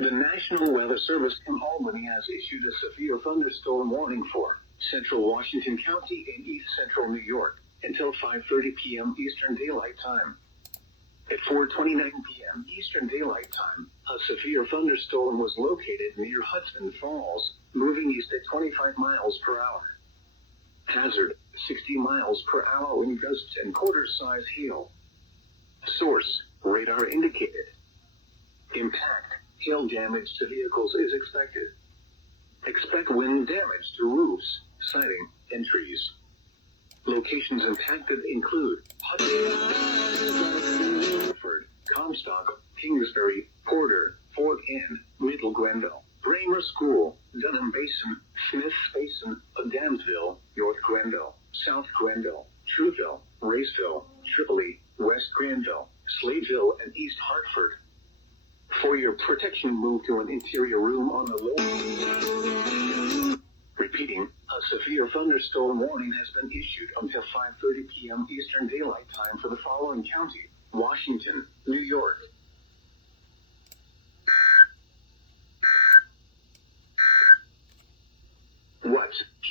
The National Weather Service in Albany has issued a severe thunderstorm warning for central Washington County and east central New York until 5:30 p.m. Eastern Daylight Time. At 4:29 p.m. Eastern Daylight Time, a severe thunderstorm was located near Hudson Falls, moving east at 25 miles per hour. Hazard, 60 miles per hour wind gusts and quarter-size hail. Source, radar indicated. Impact, hail damage to vehicles is expected. Expect wind damage to roofs, siding, and trees. Locations impacted include Hudson, Comstock, Kingsbury, Porter, Fort Anne, Middle Grenville, Bramer School, Dunham Basin, Smith Basin, Adamsville, North Grenville, South Grenville, Trueville, Raceville, Tripoli, West Granville, Sladeville, and East Hartford. For your protection, move to an interior room on the lower. Repeating, a severe thunderstorm warning has been issued until 5:30 p.m. Eastern Daylight Time for the following county: Washington, New York. What?